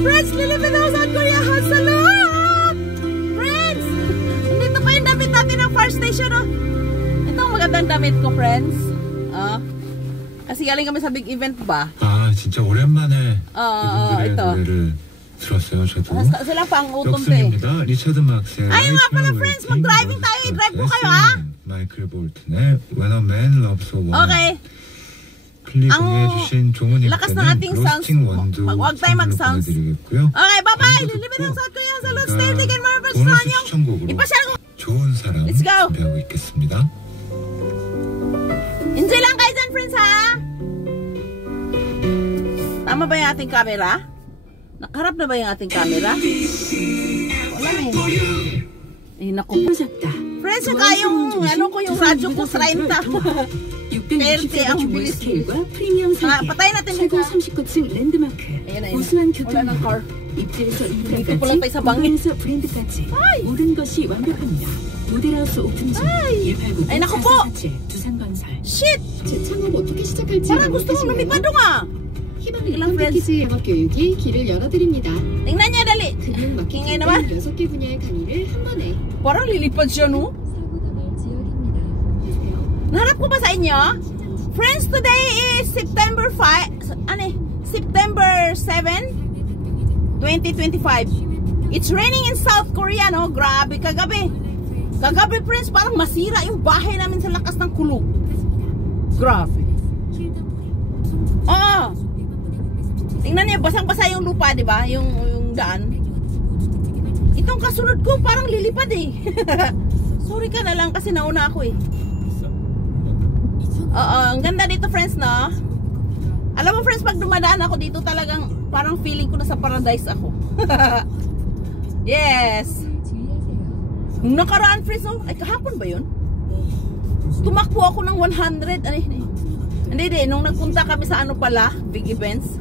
Friends, lilipid ako South Korea. Salud! Friends! Dito pa yung damit natin ng fire station, oh. Ito ang magandang damit ko, friends. Kasi galing kami sa big event ba? 진짜 오랜만에 이분들의 ito. 노래를 들었어요. 저도. Sila pa ang utom to eh. 역순입니다. 리처드 막스의 Ay, nga pala, friends. Mag-driving tayo. I-drive po kayo, ha? 마이클 볼튼의 When a Man Loves a Woman. Okay. 플리 공유해주신 lakas ng 종훈님께는 ating sounds. 로스팅 원두 Wag tayo mag-sounds. 보내드리겠고요. Okay, bye-bye. Lilipid ng South Korea. Salud. Stay ticket. Marvel sa 보너스 inyo. 추천곡으로 Ipasyal ko. 좋은 사람 Let's go. 준비하고 있겠습니다. Enjoy lang kayo dyan, friends, ha? Tama ba yung ating camera? Nakaharap na ba yung ating camera? Wala na eh. Eh, naku. Friends, saka yung, yung radyo ko, 30. 30 ang bilis. Patayin natin dito. 39층 랜드마크. 우수한 교통망. 입지에서 Dito po lang tayo sa bangin. 브랜드까지 모든 것이 완벽합니다. 모델하우스 오픈 중 189 Ay, naku po. 두산건설. Shit! 제 창업 어떻게 시작할지 Parang gusto mong lumipad doon, ah. 희망 리턴 패키지 영업 교육이 길을 열어드립니다. Tingnan niya, dali. 금융 Kingay 마케팅 naman. 등 6개 분야의 강의를 한 번에 Parang lilipad siya, no? Naharap ko ba sa inyo? Friends, today is September 5. Ano eh? September 7, 2025. It's raining in South Korea, no? Grabe, kagabi. Kagabi, friends, parang masira yung bahay namin sa lakas ng kulog. Grabe. Tingnan niyo, basang-basa yung lupa, di ba? Yung daan. Itong kasunod ko, parang lilipad eh. Sorry ka na lang kasi nauna ako eh. Ang ganda dito, friends, no? Alam mo, friends, pag dumadaan ako dito, talagang parang feeling ko na sa paradise ako. Yes. Nung nakaraan, friends, oh, ay kahapon ba yun? Tumakbo ako ng 100. Hindi, nung nagpunta kami sa ano pala, big events.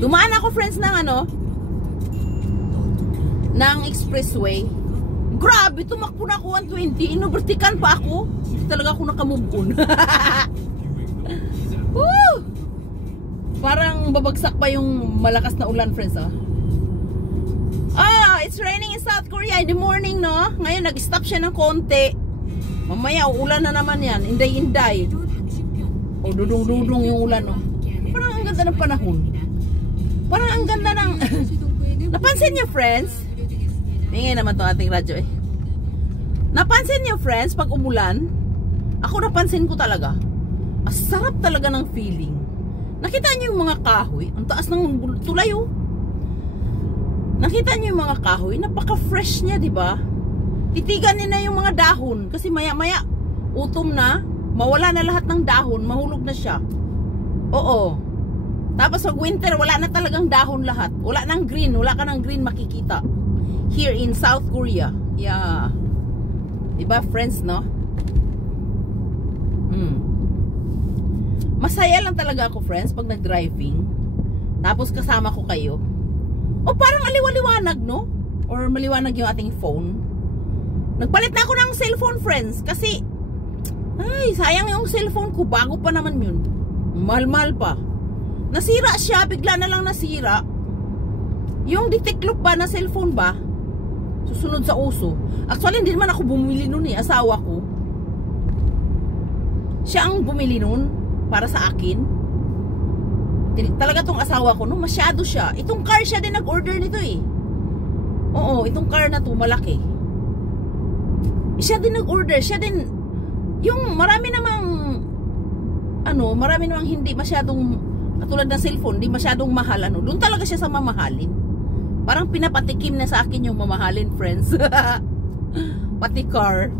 Dumaan ako, friends, ng ng expressway. Grabe, tumakbo na ako 120. Inubertikan pa ako. Hindi talaga ako nakamove on. Woo! Parang babagsak pa yung malakas na ulan, friends, ah. It's raining in South Korea in the morning, no? Ngayon, nag-stop siya ng konti. Mamaya, uulan na naman yan. Inday-inday. O, dudong-dudong yung ulan, no? Parang ang ganda ng panahon. Parang ang ganda ng... Napansin niyo, friends? Ingay naman itong ating radyo, eh. Napansin niyo, friends, pag umulan, ako napansin ko talaga. Ang sarap talaga ng feeling. Nakita niyo yung mga kahoy? Ang taas ng tulay, oh. Nakita niyo yung mga kahoy? Napaka-fresh niya, di ba? Titigan niyo na yung mga dahon. Kasi maya-maya, utom na, mawala na lahat ng dahon, mahulog na siya. Oo. Tapos pag winter, wala na talagang dahon lahat. Wala nang green, wala ka ng green makikita. Here in South Korea. Yeah. Diba, friends, no? Masaya lang talaga ako, friends, pag nag-driving. Tapos kasama ko kayo. O parang aliwaliwanag, no? Or maliwanag yung ating phone. Nagpalit na ako ng cellphone, friends. Kasi, ay, sayang yung cellphone ko. Bago pa naman yun. Mahal-mahal pa. Nasira siya, bigla na lang nasira. Yung ditiklop ba na cellphone ba? Susunod sa uso. Actually, hindi naman ako bumili nun eh. Asawa ko. Siya ang bumili nun para sa akin. Talaga tong asawa ko, no? Masyado siya. Itong car siya din nag-order nito eh. Oo, itong car na to, malaki. Siya din nag-order. Siya din, yung marami namang hindi masyadong katulad ng cellphone, hindi masyadong mahal, doon talaga siya sa mamahalin. Parang pinapatikim na sa akin yung mamahalin, friends. Pati car.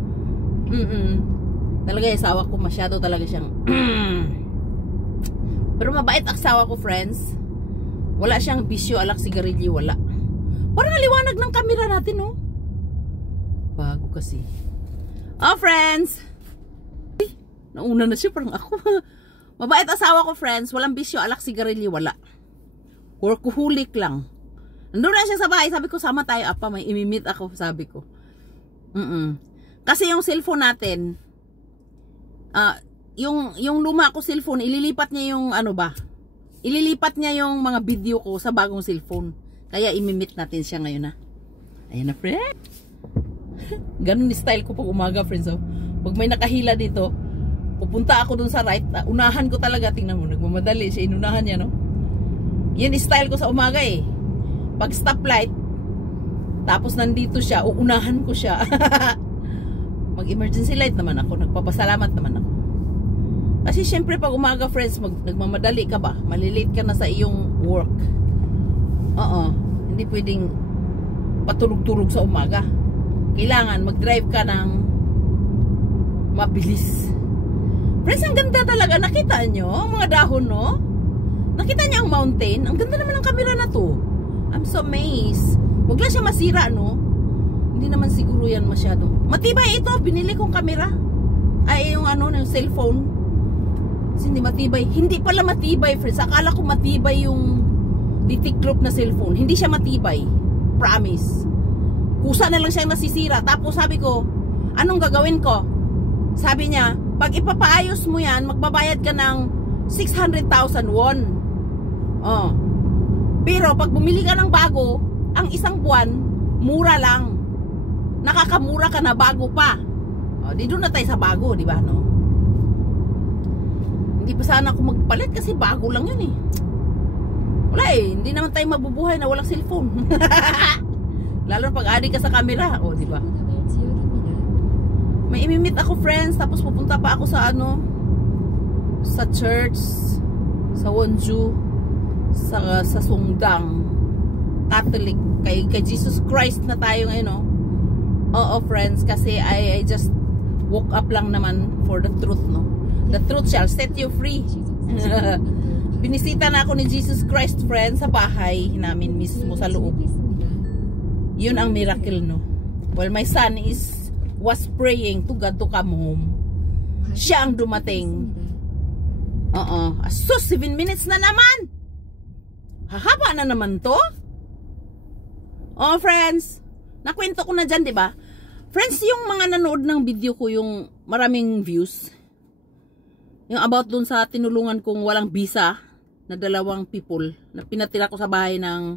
Talaga yung asawa ko, masyado talaga siyang pero mabait ang asawa ko, friends. Wala siyang bisyo, alak sigarilyo, wala. Parang naliwanag ng camera natin, no? Bago kasi. Friends! Nauna na siya, parang ako. Mabait asawa ko, friends. Walang bisyo, alak sigarilyo, wala. Workaholic lang. Nandun na siya sa bahay. Sabi ko, sama tayo, apa. May imimit ako, sabi ko. Kasi yung cellphone natin, yung luma ko cellphone, ililipat niya yung ililipat niya yung mga video ko sa bagong cellphone. Kaya imimit natin siya ngayon na. Ayan na, friend. Ganun ni style ko pag umaga, friends. So, pag may nakahila dito, pupunta ako dun sa right. Unahan ko talaga. Tingnan mo, nagmamadali siya. Inunahan niya, no? Yan style ko sa umaga eh. Pag stoplight, tapos nandito siya, uunahan ko siya. Mag-emergency light naman ako. Nagpapasalamat naman ako. Kasi syempre pag umaga, friends, nagmamadali ka ba? Malilate ka na sa iyong work. Hindi pwedeng patulog-tulog sa umaga. Kailangan mag-drive ka ng mabilis. Friends, ang ganda talaga. Nakita nyo? Ang mga dahon, no? Nakita niyo ang mountain? Ang ganda naman ng camera na to. I'm so amazed. Huwag lang siya masira, no? Hindi naman siguro yan masyado. Matibay ito. Binili kong camera. Ay, yung ano, yung cellphone. Kasi hindi matibay. Hindi pala matibay, friends. Akala ko matibay yung ditiklop na cellphone. Hindi siya matibay. Promise. Kusa na lang siyang nasisira. Tapos sabi ko, anong gagawin ko? Sabi niya, pag ipapaayos mo yan, magbabayad ka ng 600,000 won. Pero pag bumili ka ng bago, ang isang buwan, mura lang. Nakakamura ka na bago pa. Di doon na tayo sa bago, di ba, no? Hindi pa sana ako magpalit kasi bago lang yun eh. Wala eh, hindi naman tayo mabubuhay na walang cellphone. Lalo pag adik ka sa camera, di ba? May imimit ako, friends, tapos pupunta pa ako sa ano, sa church, sa Wonju, sa Songdang Catholic, kay Jesus Christ na tayo ngayon, no? Oo, friends, kasi I just woke up lang naman for the truth, no? The truth shall set you free. Binisita na ako ni Jesus Christ, friends, sa bahay namin mismo sa loob. Yun ang miracle, no? Well, my son was praying to God to come home. Siya ang dumating. So 7 minutes na naman. Hahaba na naman to. Friends, nakwento ko na dyan, di ba? Friends, yung mga nanood ng video ko, yung maraming views, yung about dun sa tinulungan kong walang visa na 2 people na pinatira ko sa bahay ng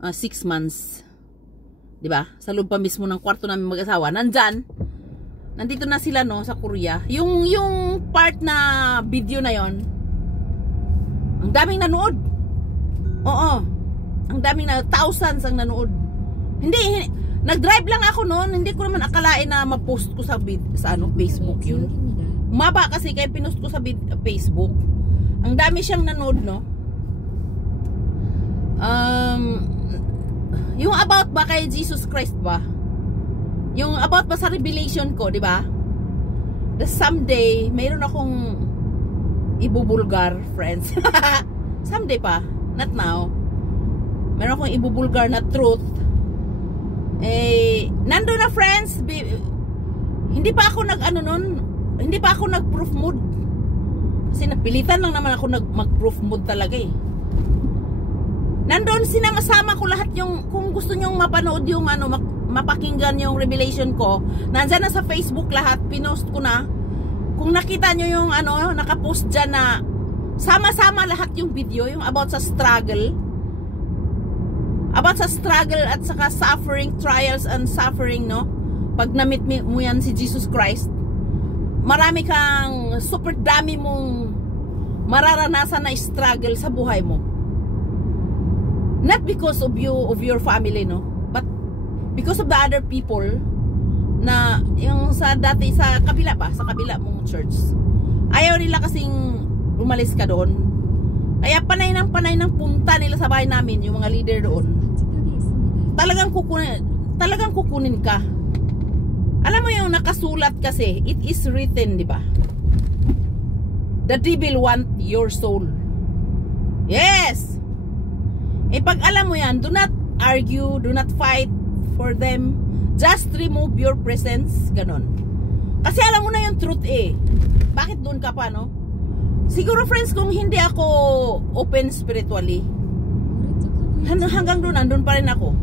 6 months, di ba? Sa loob pa mismo ng kwarto namin mag-asawa. Nandito na sila, no, sa Korea. Yung part na video na yon, ang daming nanood. Ang daming thousands ang nanood. Hindi, nag-drive lang ako noon. Hindi ko naman akalain na ma-post ko sa Facebook yun. Umaba kasi kaya pinost ko sa Facebook. Ang dami siyang nanood, no? Yung about ba kay Jesus Christ ba? Yung about ba sa revelation ko, di ba? The someday, mayroon akong ibubulgar, friends. Someday pa, not now. Meron akong ibubulgar na truth. Nando na, friends. Hindi pa ako hindi pa ako nag-proof mood. Kasi napilitan lang naman ako mag-proof mood talaga eh. Nandun sinama-sama ko lahat yung, kung gusto nyong mapanood yung mapakinggan yung revelation ko, nandyan na sa Facebook lahat, pinost ko na. Kung nakita nyo yung nakapost dyan na sama-sama lahat yung video, yung about sa struggle. About sa struggle at saka suffering, trials and suffering, no? Pag na-meet mo yan si Jesus Christ, marami kang super dami mong mararanasan na struggle sa buhay mo. Not because of you, of your family, no? But because of the other people na yung dati sa kabila ba? Sa kabila mong church. Ayaw nila kasing umalis ka doon. Kaya panay ng punta nila sa bahay namin, yung mga leader doon. Talagang kukunin ka. Alam mo yung nakasulat kasi, it is written, di ba? The devil want your soul. Yes! Pag alam mo yan, do not argue, do not fight for them. Just remove your presence. Ganon. Kasi alam mo na yung truth eh. Bakit doon ka pa, no? Siguro, friends, kung hindi ako open spiritually, hanggang doon, andun pa rin ako.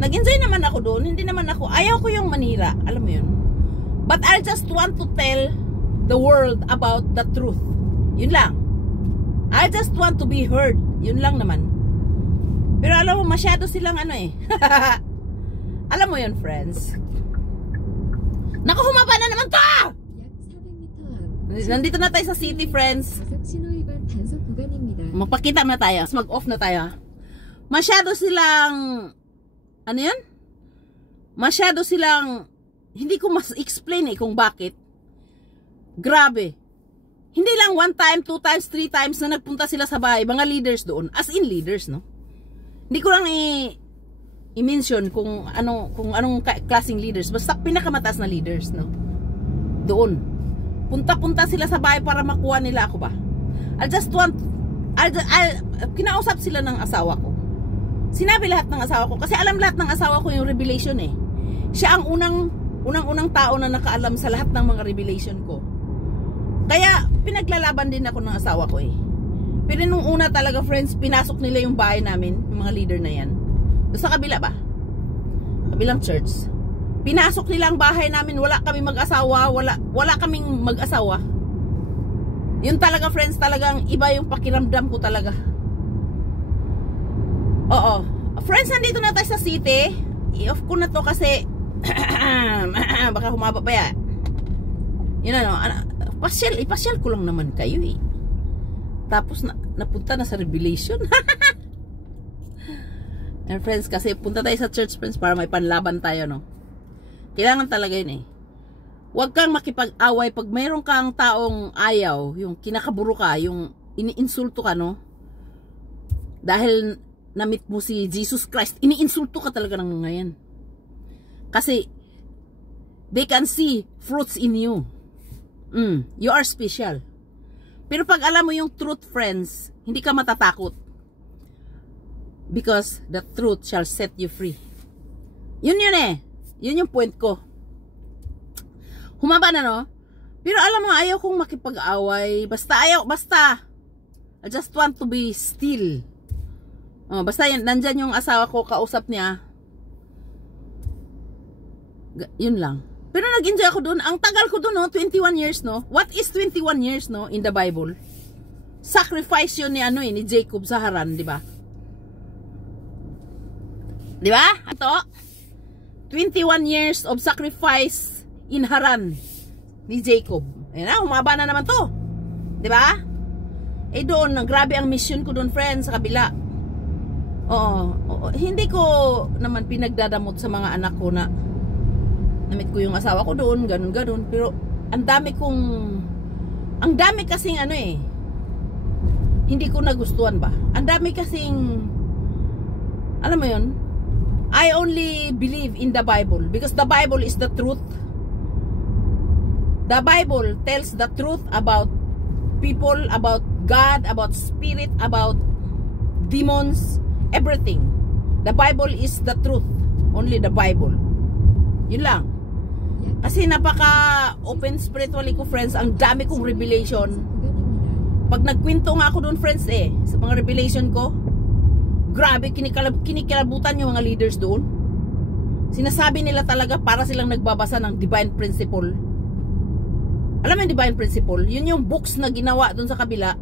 Nag-enjoy naman ako doon. Hindi naman ako, ayaw ko yung manira. Alam mo yun? But I just want to tell the world about the truth. Yun lang. I just want to be heard. Yun lang naman. Pero alam mo, masyado silang ano eh. Alam mo yun, friends. Naku, humaba na naman to! 약 400m Nandito na tayo sa city, friends. 과속 신호 위반 단속 구간입니다. Magpakita na tayo. Mag-off na tayo. Masyado silang, ano yun? Masyado silang, hindi ko mas explain kung bakit. Grabe. Hindi lang 1 time, 2 times, 3 times na nagpunta sila sa bahay, mga leaders doon. As in leaders, no? Hindi ko lang i-mention kung anong klaseng leaders. Basta pinakamataas na leaders, no? Doon. Punta-punta sila sa bahay para makuha nila ako ba? Kinausap sila ng asawa ko. Sinabi lahat ng asawa ko. Kasi alam lahat ng asawa ko yung revelation eh. Siya ang unang tao na nakaalam sa lahat ng mga revelation ko. Kaya pinaglalaban din ako ng asawa ko eh. Pero nung una talaga, friends, pinasok nila yung bahay namin, yung mga leader na yan. Doon sa kabila ba? Kabilang church. Pinasok nila ang bahay namin, wala kami mag-asawa, wala kaming mag-asawa. Yun talaga, friends, talagang iba yung pakiramdam ko talaga. Oo. Friends, nandito na tayo sa city. I-off ko na to kasi baka humaba pa yan. Yun ano, ipasyal ko lang naman kayo eh. Tapos napunta na sa revelation. And friends, kasi punta tayo sa church, friends, para may panlaban tayo, no? Kailangan talaga yun eh. Huwag kang makipag-away pag mayroon kang taong ayaw, yung kinakaburo ka, yung iniinsulto ka, no? Dahil na-meet mo si Jesus Christ, iniinsulto ka talaga ng mga yan. Kasi they can see fruits in you. You are special. Pero pag alam mo yung truth, friends, hindi ka matatakot. Because the truth shall set you free. Yun eh. Yun yung point ko. Humaba na, no? Pero alam mo, ayaw kong makipag-away. Basta I just want to be still. Basta yan, nandyan yung asawa ko, kausap niya. Yun lang. Pero nag-enjoy ako doon. Ang tagal ko doon, no? 21 years, no? What is 21 years, no? In the Bible? Sacrifice yun ni, ni Jacob sa Haran, di ba? Di ba? Ito. 21 years of sacrifice in Haran ni Jacob. Ayan na, humaba na naman to. Di ba? Doon, grabe ang mission ko doon, friends, sa kabila. Hindi ko naman pinagdadamot sa mga anak ko na namit ko yung asawa ko doon, ganun. Pero ang dami kasing hindi ko nagustuhan ba? Ang dami kasing, alam mo yun, I only believe in the Bible because the Bible is the truth. The Bible tells the truth about people, about God, about spirit, about demons, everything. The Bible is the truth. Only the Bible. Yun lang. Kasi napaka open spiritually ko, friends. Ang dami kong revelation. Pag nagkwento nga ako doon, friends, sa mga revelation ko, grabe, kinikilabutan yung mga leaders doon. Sinasabi nila talaga para silang nagbabasa ng divine principle. Alam mo yung divine principle? Yun yung books na ginawa doon sa kabila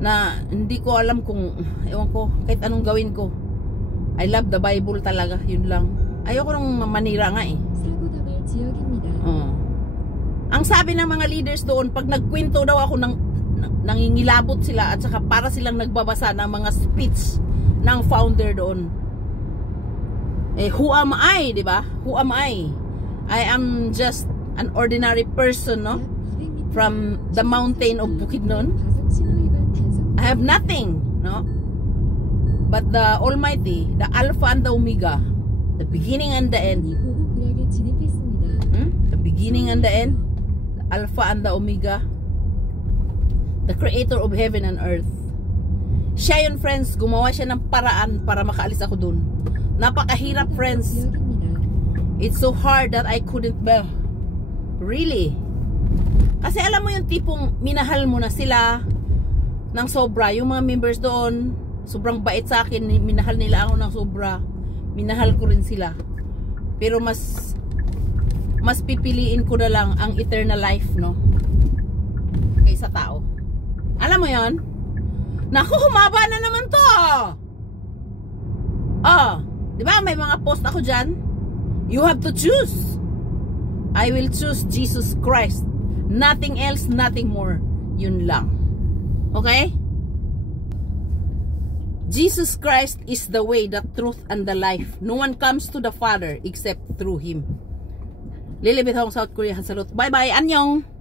na hindi ko alam kung, ewan ko, kahit anong gawin ko. I love the Bible talaga, yun lang. Ayoko nung manira nga eh. Ang sabi ng mga leaders doon, pag nagkwento daw ako nangingilabot sila at saka para silang nagbabasa ng mga speech ng founder doon. Who am I, di ba? Who am I? I am just an ordinary person, no? From the mountain of Bukidnon. I have nothing, no? But the Almighty, the Alpha and the Omega, the beginning and the end. The beginning and the end, the Alpha and the Omega, the Creator of heaven and earth. Siya yun, friends. Gumawa siya ng paraan para makaalis ako dun. Napakahirap, friends. It's so hard that I couldn't bear. Really. Kasi alam mo yung tipong minahal mo na sila ng sobra. Yung mga members doon, sobrang bait sa akin. Minahal nila ako ng sobra. Minahal ko rin sila. Pero mas pipiliin ko na lang ang eternal life, no? Kaysa tao. Alam mo yon? Naku, humaba na naman to. Oh, di ba may mga post ako dyan? You have to choose. I will choose Jesus Christ. Nothing else, nothing more. Yun lang. Okay? Jesus Christ is the way, the truth, and the life. No one comes to the Father except through Him. Lilibet Hong, South Korea, Hansalot. Bye-bye. Annyeong!